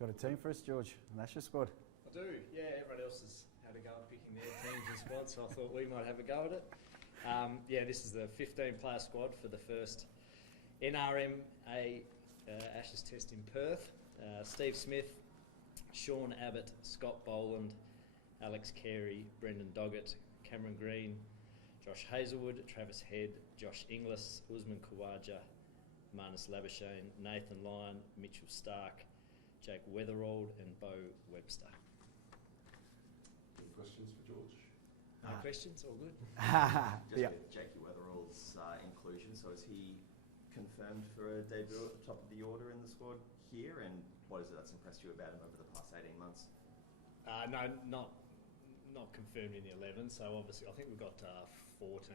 Got a team for us, George, and that's your squad. I do, yeah. Everyone else has had a go at picking their teams and squads, so I thought we might have a go at it. This is the 15-player squad for the first NRMA Ashes Test in Perth. Steve Smith, Sean Abbott, Scott Boland, Alex Carey, Brendan Doggett, Cameron Green, Josh Hazelwood, Travis Head, Josh Inglis, Usman Khawaja, Marnus Labuschagne, Nathan Lyon, Mitchell Stark, Jake Weatherald and Bo Webster. Any questions for George? No questions? All good? Just with Jakey Weatherall's inclusion, so is he confirmed for a debut at the top of the order in the squad here, and what is it that's impressed you about him over the past 18 months? No, not confirmed in the 11, so obviously I think we've got 14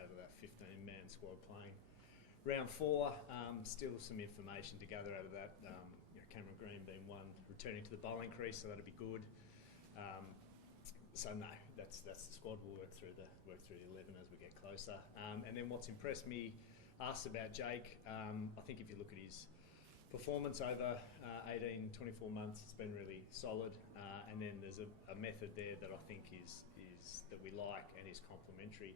out of that 15-man squad playing. Round 4, still some information to gather out of that. Cameron Green being one, returning to the bowling crease, so that'll be good. So no, that's the squad. We'll work through the 11 as we get closer. And then what's impressed me, asked about Jake. I think if you look at his performance over 18-24 months, it's been really solid. And then there's a method there that I think is that we like and is complementary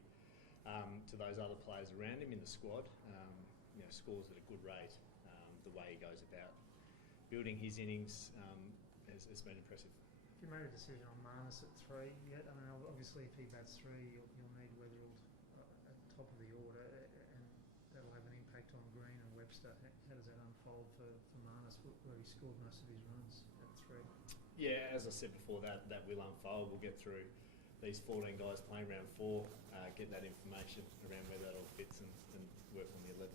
to those other players around him in the squad. Scores at a good rate. The way he goes about building his innings has been impressive. If you made a decision on Marnus at 3 yet, I mean, obviously if he bats 3, you'll need Weatherald at the top of the order, and that'll have an impact on Green and Webster. How does that unfold for Marnus, where he scored most of his runs at 3? Yeah, as I said before, that will unfold. We'll get through these 14 guys playing round 4, get that information around where that all fits and work on the 11.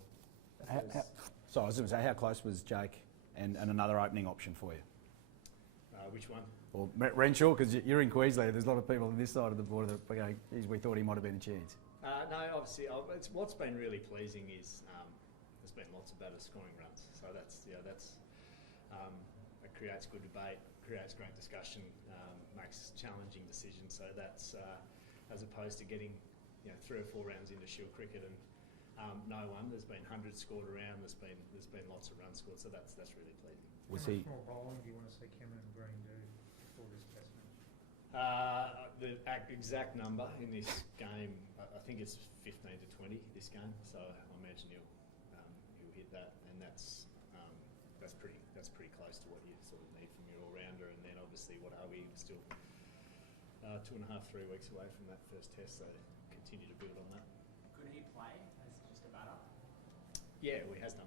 So I was going to say, how close was Jake and another opening option for you? Which one? Well, Renshaw, because you're in Queensland. There's a lot of people on this side of the border that are going, geez, we thought he might have been a chance. No, obviously, what's been really pleasing is there's been lots of batters scoring runs. So it creates good debate, creates great discussion, makes challenging decisions. So that's as opposed to getting 3 or 4 rounds into Shield cricket and no one. There's been hundreds scored around. There's been lots of runs scored. So that's really pleasing. How much more bowling do you want to see Cameron Green do before this test match? The exact number in this game, I think it's 15 to 20 this game. So I imagine he'll hit that, and that's pretty close to what you sort of need from your all-rounder. And then obviously, what are we still 2.5, 3 weeks away from that first test? So continue to build on that. Could he play as just a batter? Yeah, he has done.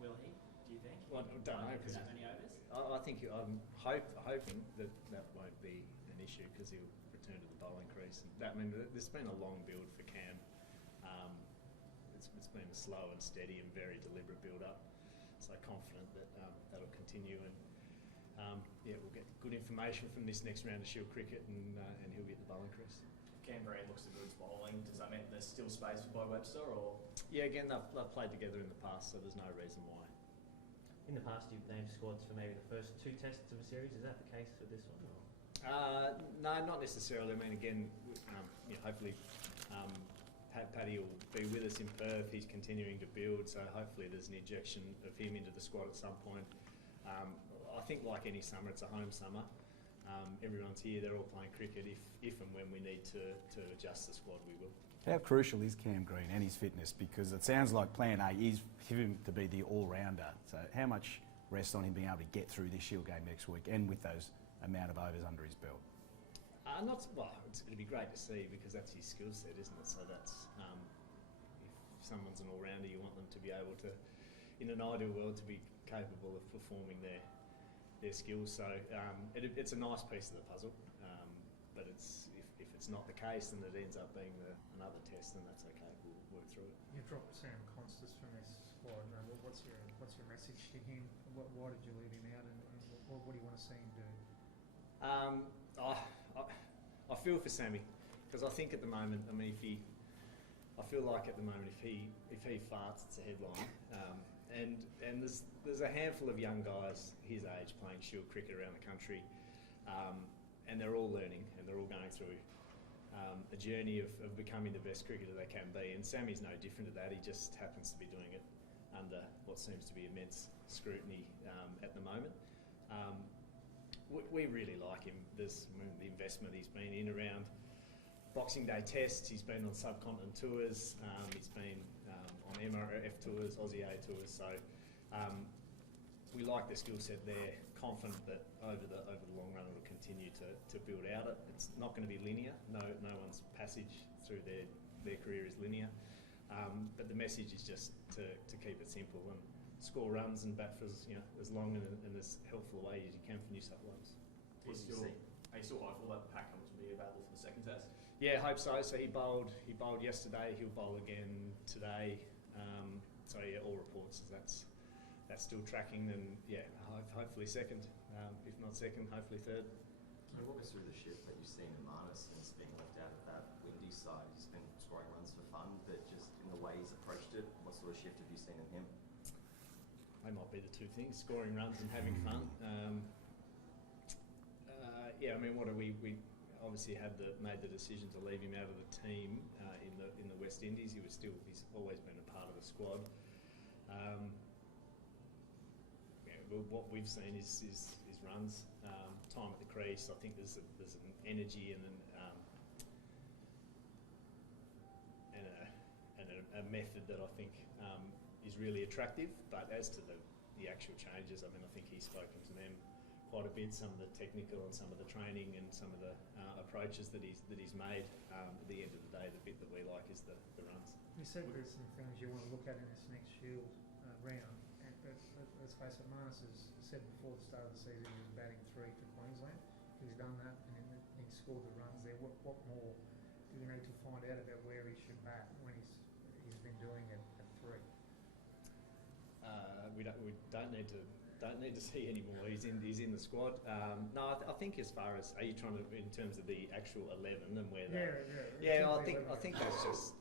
Will he? Do you think? Well, I don't know, because that many overs. I think I'm hoping that won't be an issue because he'll return to the bowling crease. There's been a long build for Cam. It's been a slow and steady and very deliberate build up. So confident that that'll continue, and we'll get good information from this next round of Shield cricket, and he'll get the bowling crease. Cam Green looks to do his bowling. Does that mean there's still space for Bo Webster, or? Yeah, again, they've played together in the past, so there's no reason why. In the past, you've named squads for maybe the first 2 tests of a series. Is that the case for this one? No, not necessarily. I mean, again, hopefully Paddy will be with us in Perth. He's continuing to build, so hopefully there's an injection of him into the squad at some point. I think like any summer, it's a home summer. Everyone's here, they're all playing cricket. If and when we need to adjust the squad, we will. How crucial is Cam Green and his fitness? Because it sounds like plan A is for him to be the all-rounder. So how much rests on him being able to get through this Shield game next week and with those amount of overs under his belt? It'd be great to see because that's his skill set, isn't it? So that's if someone's an all-rounder, you want them to be able to, in an ideal world, to be capable of performing their skills. So it's a nice piece of the puzzle, but if it's not the case and it ends up being another test, then that's okay. We'll work through it. You've dropped Sam Konstas from this squad. What's your message to him? Why did you leave him out, and what do you want to see him do? I feel for Sammy because I think at the moment, I feel like at the moment if he farts, it's a headline. And there's a handful of young guys his age playing Shield cricket around the country, and they're all learning and they're all going through a journey of becoming the best cricketer they can be. And Sammy's no different to that. He just happens to be doing it under what seems to be immense scrutiny at the moment. We really like him. There's the investment he's been in around Boxing Day tests. He's been on subcontinent tours. He's been on MRF tours, Aussie A tours. So we like the skill set there. Confident that over the long run it'll continue to build out it. It's not going to be linear. No one's passage through their career is linear. But the message is just to keep it simple and score runs and bat for as long and as helpful a way as you can for New South Wales. Are you still hopeful that Pat Cummins will be available for the second test? Yeah, I hope so. So he bowled yesterday. He'll bowl again today. So yeah, all reports is that's still tracking. And yeah, hopefully second. If not second, hopefully third. Can you walk us through the shift that you've seen in Marnus since being left out of that windy side? He's been scoring runs for fun, but just in the way he's approached it, what sort of shift have you seen in him? They might be the two things: scoring runs and having fun. Yeah, I mean, what are we obviously made the decision to leave him out of the team in the West Indies. He's always been a part of the squad. What we've seen is runs, time at the crease. I think there's an energy and a method that I think is really attractive. But as to the actual changes, I mean, I think he's spoken to them quite a bit. Some of the technical and some of the training and some of the approaches that he's made. At the end of the day, the bit that we like is the runs. You said there's some things you want to look at in this next Shield round, but let's face it, Marnus has said before the start of the season he was batting 3 for Queensland. He's done that and he scored the runs there. What more do we need to find out about where he should bat when he's been doing it at 3? We don't need to see any more. He's in the squad. No, I think as far as, are you trying to in terms of the actual 11 and where that? Yeah. I think that's just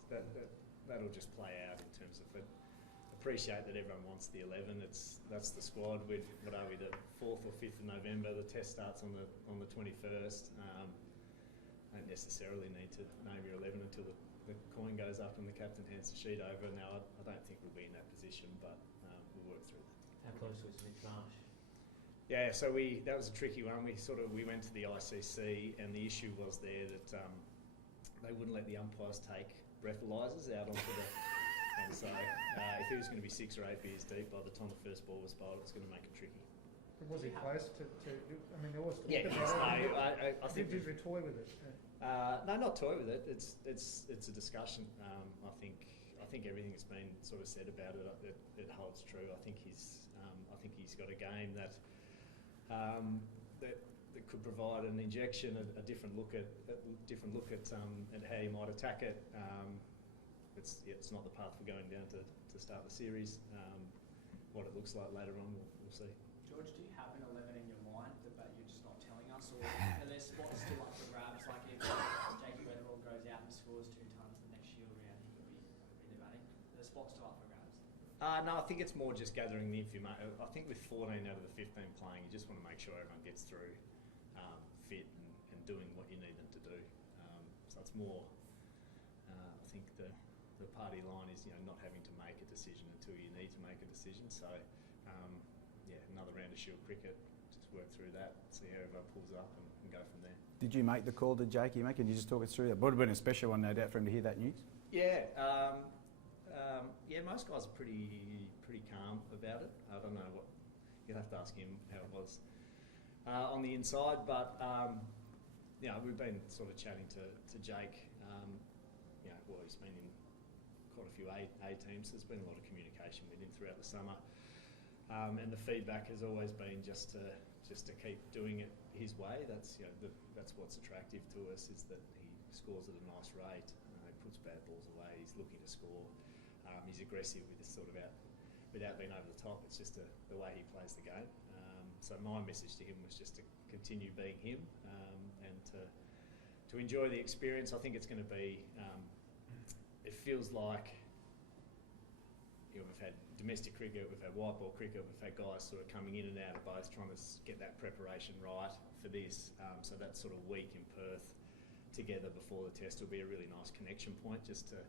that'll just play out in terms of it. Appreciate that everyone wants the 11. That's the squad. The 4th or 5th of November. The test starts on the 21st. Don't necessarily need to name your 11 until the coin goes up and the captain hands the sheet over. Now I don't think we'll be in that position, but we'll work through that. How close was Mitch-Marsh? Yeah, so that was a tricky one. We went to the ICC, and the issue was there that they wouldn't let the umpires take breathalyzers out onto the. And so if he was going to be 6 or 8 beers deep by the time the first ball was bowled, it was going to make it tricky. But was he close to? I mean, there was. Yeah, I think. Did you toy with it? No, not toy with it. It's a discussion. I think everything that's been sort of said about it holds true. I think he's got a game that could provide an injection, a different look at how you might attack it. It's not the path we're going down to start the series. What it looks like later on, we'll see. George, do you have an 11 in your mind that you're just not telling us, or are there spots still up for grabs? Like if Jakey Weatherald goes out and scores 2 tons the next Shield round, he could be in the running. Are there spots still up for grabs? No, I think it's more just gathering the information. I think with 14 out of the 15 playing, you just want to make sure everyone gets through fit and doing what you need them to do. So it's more, I think the party line is not having to make a decision until you need to make a decision. So another round of Shield cricket, just work through that, see how everyone pulls up and go from there. Did you make the call to Jakey, mate? Can you just talk us through that? Would have been a special one, no doubt, for him to hear that news. Yeah. Most guys are pretty calm about it. I don't know what you'll have to ask him how it was on the inside, but we've been sort of chatting to Jake. He's been in quite a few A teams. There's been a lot of communication with him throughout the summer, and the feedback has always been just to keep doing it his way. That's that's what's attractive to us, is that he scores at a nice rate. He puts bad balls away. He's looking to score. He's aggressive with this sort of without being over the top. It's just the way he plays the game. So my message to him was just to continue being him and to enjoy the experience. I think it's going to be. It feels like we've had domestic cricket, we've had white ball cricket, we've had guys sort of coming in and out of both, trying to get that preparation right for this. So that sort of week in Perth together before the test will be a really nice connection point, just to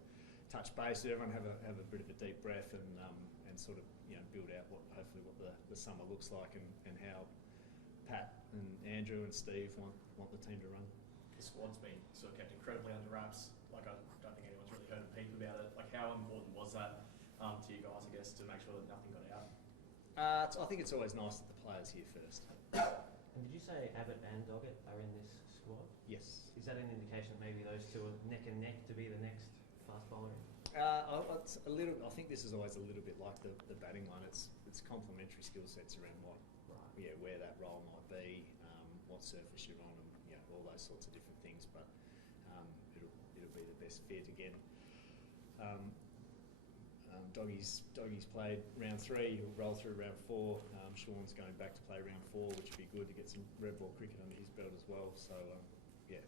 touch base with everyone, have a bit of a deep breath and and sort of build out hopefully what the summer looks like and how Pat and Andrew and Steve want the team to run. The squad's been sort of kept incredibly under wraps. Like, I don't think anyone's really heard a peep about it. Like, how important was that to you guys, I guess, to make sure that nothing got out? I think it's always nice that the players hear first. And did you say Abbott and Doggett are in this squad? Yes. Is that an indication that maybe those two are neck and neck to be the next fast bowler? It's a little. I think this is always a little bit like the batting one. It's complementary skill sets around where that role might be, what surface you're on, and all those sorts of different things. But it'll be the best fit again. Doggy's played round 3. He'll roll through round 4. Sean's going back to play round 4, which would be good to get some red ball cricket under his belt as well. So we'll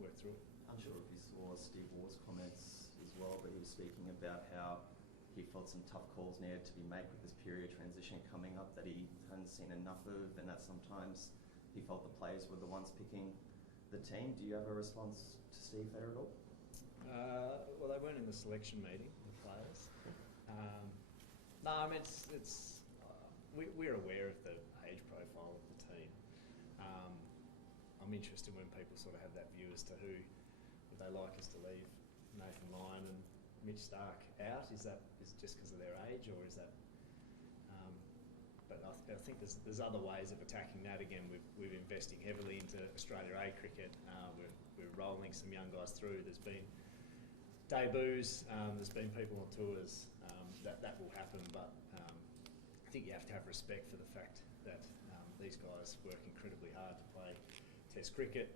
work through it. I'm sure if you saw Steve Waugh's comments as well, but he was speaking about how he felt some tough calls needed to be made with this period transition coming up that he hadn't seen enough of, and that sometimes he felt the players were the ones picking the team. Do you have a response to Steve there at all? Well, they weren't in the selection meeting, the players. No, I mean we're aware of the age profile of the team. I'm interested when people sort of have that view as to who would they like us to leave Nathan Lyon and Mitch Stark out. Is it just because of their age, or is that? But I think there's other ways of attacking that. Again, we're investing heavily into Australia A cricket. We're rolling some young guys through. There's been debuts. There's been people on tours. That will happen, but I think you have to have respect for the fact that these guys work incredibly hard to play Test cricket.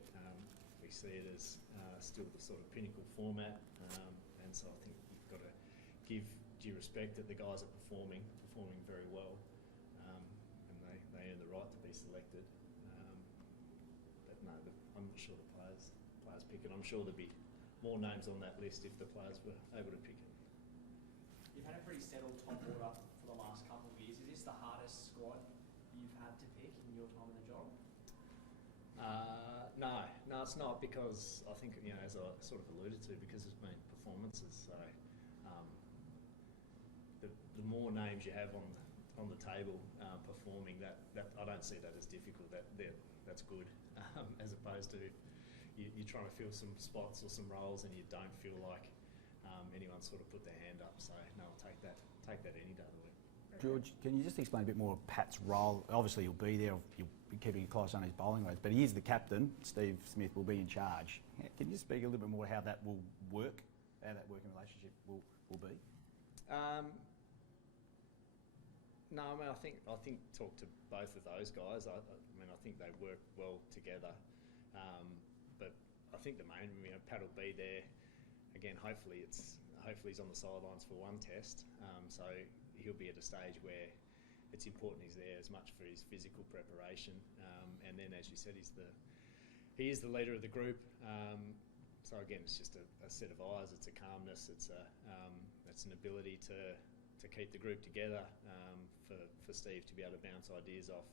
We see it as still the sort of pinnacle format, and so I think you've got to give due respect that the guys are performing very well, and they earn the right to be selected. But no, I'm not sure the players pick it. I'm sure there'd be more names on that list if the players were able to pick it. You've had a pretty settled top order for the last couple of years. Is this the hardest squad you've had to pick in your time in the job? No, it's not, because I think, as I sort of alluded to, because there's been performances. So the more names you have on the table performing, that I don't see that as difficult. That's good, as opposed to you're trying to fill some spots or some roles and you don't feel like anyone sort of put their hand up. So no, I'll take that any day of the week. George, can you just explain a bit more of Pat's role? Obviously, you'll be there, you'll be keeping a close eye on his bowling rates, but he is the captain. Steve Smith will be in charge. Can you speak a little bit more how that will work, how that working relationship will be? No, I mean, I think talk to both of those guys. I think they work well together. But I think the main, Pat will be there again. Hopefully he's on the sidelines for one test. So he'll be at a stage where it's important he's there as much for his physical preparation. And then, as you said, he is the leader of the group. So again, it's just a set of eyes. It's a calmness. It's an ability to keep the group together, for Steve to be able to bounce ideas off,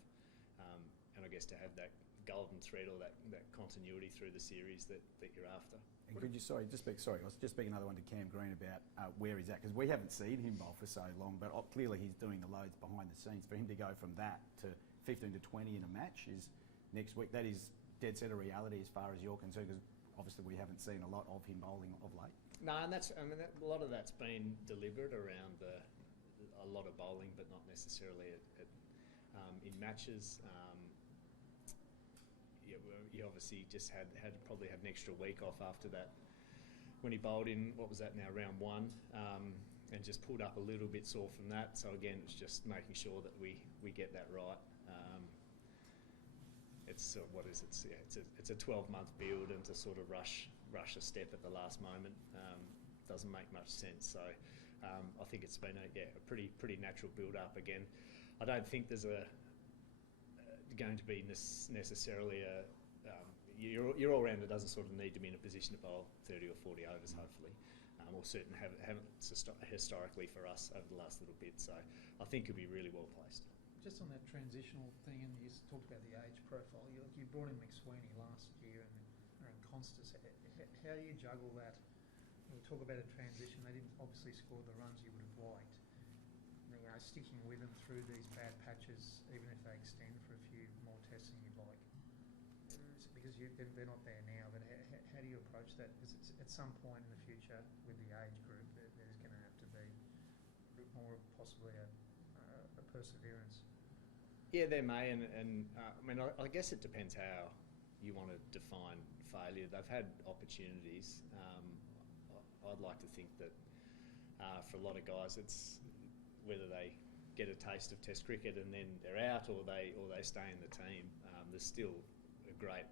and I guess to have that golden thread or that continuity through the series that you're after. And could you, I was just speaking another one to Cam Green about where he's at, because we haven't seen him bowl for so long, but clearly he's doing the loads behind the scenes. For him to go from that to 15 to 20 in a match is next week. That is dead set of reality as far as you're concerned, because obviously we haven't seen a lot of him bowling of late. No, and a lot of that's been deliberate around a lot of bowling, but not necessarily in matches. You obviously just had probably had an extra week off after that when he bowled in, what was that now, round 1, and just pulled up a little bit sore from that. So again, it's just making sure that we get that right. It's it's a 12-month build, and to sort of rush a step at the last moment doesn't make much sense. So I think it's been a pretty natural build up. Again, I don't think there's going to be necessarily your all-rounder doesn't sort of need to be in a position to bowl 30 or 40 overs, hopefully, or certainly haven't historically for us over the last little bit. So I think he'll be really well placed. Just on that transitional thing, and you talked about the age profile. You brought in McSweeney last year and Konstas. How do you juggle that? We talk about a transition. They didn't obviously score the runs you would have liked. sticking with them through these bad patches, even if they extend for a few more tests than you'd like? Because they're not there now, but how do you approach that? Because at some point in the future, with the age group, there's going to have to be a bit more possibly a perseverance. Yeah, there may, and I mean, I guess it depends how you want to define failure. They've had opportunities. I'd like to think that for a lot of guys, it's whether they get a taste of Test cricket and then they're out, or they stay in the team. There's still a great,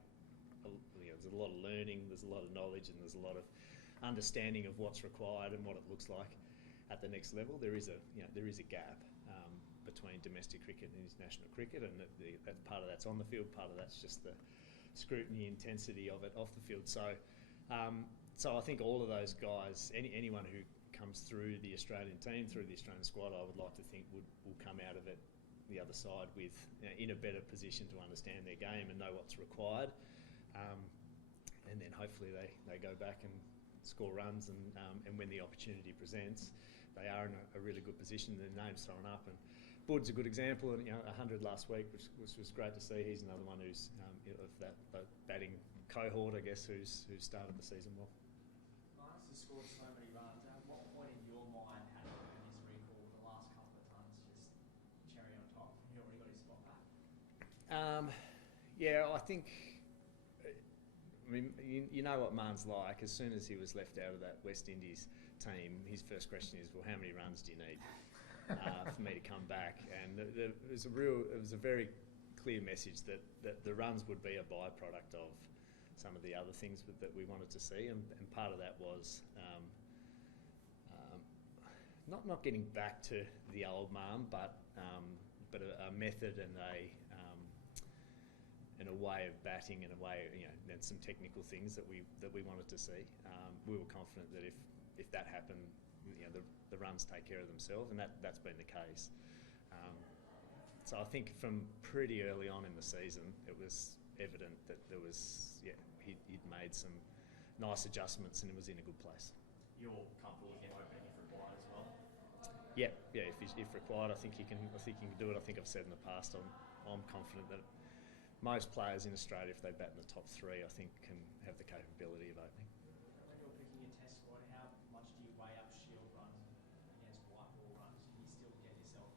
there's a lot of learning, there's a lot of knowledge, and there's a lot of understanding of what's required and what it looks like at the next level. There is a gap between domestic cricket and international cricket, and that part of that's on the field, part of that's just the scrutiny, intensity of it off the field. So I think all of those guys, anyone who comes through the Australian team, through the Australian squad, I would like to think will come out of it the other side with in a better position to understand their game and know what's required, and then hopefully they go back and score runs, and when the opportunity presents, they are in a really good position. Their name's thrown up, and Bud's a good example, and 100 last week, which was great to see. He's another one who's of that batting cohort, I guess, who's started the season well. Marnus has scored so many runs. At what point in your mind had he earned his recall the last couple of tons, just cherry on top? He already got his spot back. Yeah, I think. I mean, you know what Marn's like. As soon as he was left out of that West Indies team, his first question is, "Well, how many runs do you need for me to come back?" And it was a very clear message that the runs would be a byproduct of some of the other things that we wanted to see, and part of that was not getting back to the old Marn, but a method and a way of batting, and a way, and some technical things that we wanted to see. We were confident that if that happened, the runs take care of themselves, and that's been the case. So I think from pretty early on in the season, it was evident that there was, he'd made some nice adjustments and it was in a good place. You're comfortable with him opening if required as well? Yeah. If required, I think he can do it. I think I've said in the past, I'm confident that most players in Australia, if they bat in the top three, I think can have the capability of opening. When you're picking your test squad, how much do you weigh up shield runs against white ball runs? Can you still get yourself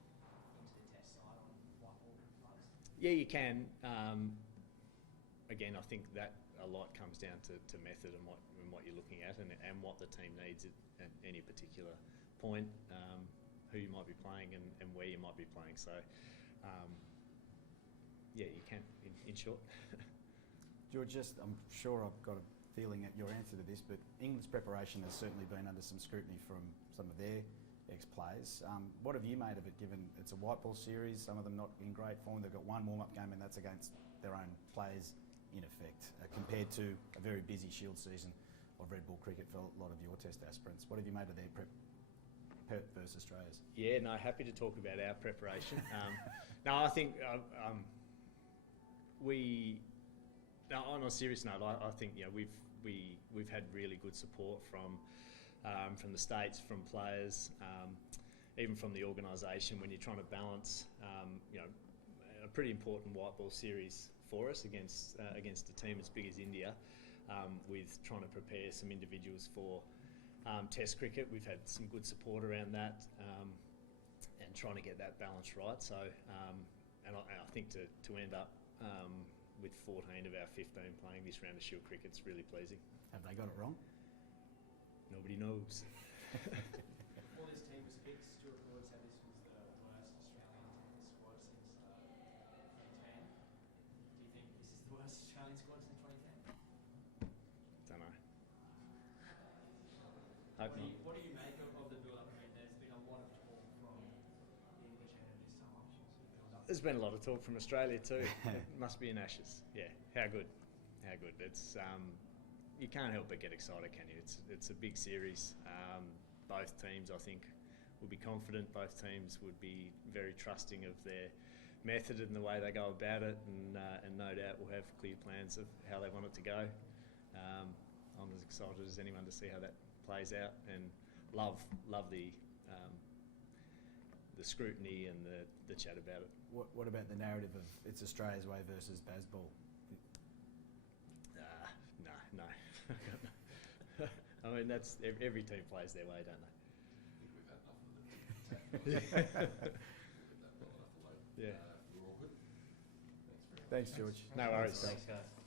into the test side on white ball runs? Yeah, you can. Again, I think that a lot comes down to method and what you're looking at, and what the team needs at any particular point, who you might be playing and where you might be playing. So, yeah, you can, in short. George, I'm sure I've got a feeling at your answer to this, but England's preparation has certainly been under some scrutiny from some of their ex-players. What have you made of it, given it's a white ball series, some of them not in great form? They've got one warm-up game, and that's against their own players, in effect, compared to a very busy Shield season of red ball cricket for a lot of your Test aspirants. What have you made of their Perth versus Australia's? Yeah, no, happy to talk about our preparation. No, I think on a serious note, I think we've had really good support from the States, from players, even from the organisation, when you're trying to balance a pretty important white ball series for us against a team as big as India, with trying to prepare some individuals for Test cricket. We've had some good support around that, and trying to get that balance right. So, and I think to end up with 14 of our 15 playing this round of Shield cricket's really pleasing. Have they got it wrong? Nobody knows. Before this team was picked, Stuart Broad said this was the worst Australian squad since 2010. Do you think this is the worst Australian squad since 2010? Don't know. What do you make of the build-up? I mean, there's been a lot of talk from the English end of this time. There's been a lot of talk from Australia too. It must be in Ashes. Yeah, how good. It's you can't help but get excited, can you? It's a big series. Both teams, I think, would be confident. Both teams would be very trusting of their method and the way they go about it, and no doubt will have clear plans of how they want it to go. I'm as excited as anyone to see how that plays out, and love the the scrutiny and the chat about it. What about the narrative of it's Australia's way versus Bazball? No. I mean, that's every team plays their way, don't they? I think we've had enough of it. Yeah. We're all good. Thanks very much. Thanks, George. No worries. Thanks, guys.